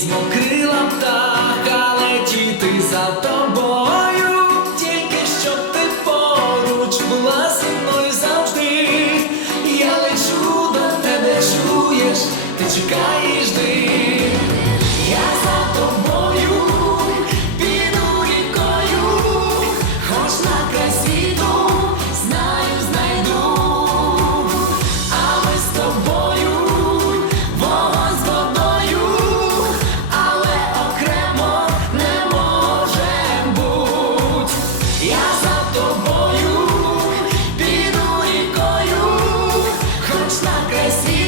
різнокрила птаха летіти за тобою, тільки щоб ти поруч була зі мною завжди. Я лечу до тебе чуєш, ти чекаєш див. democracia.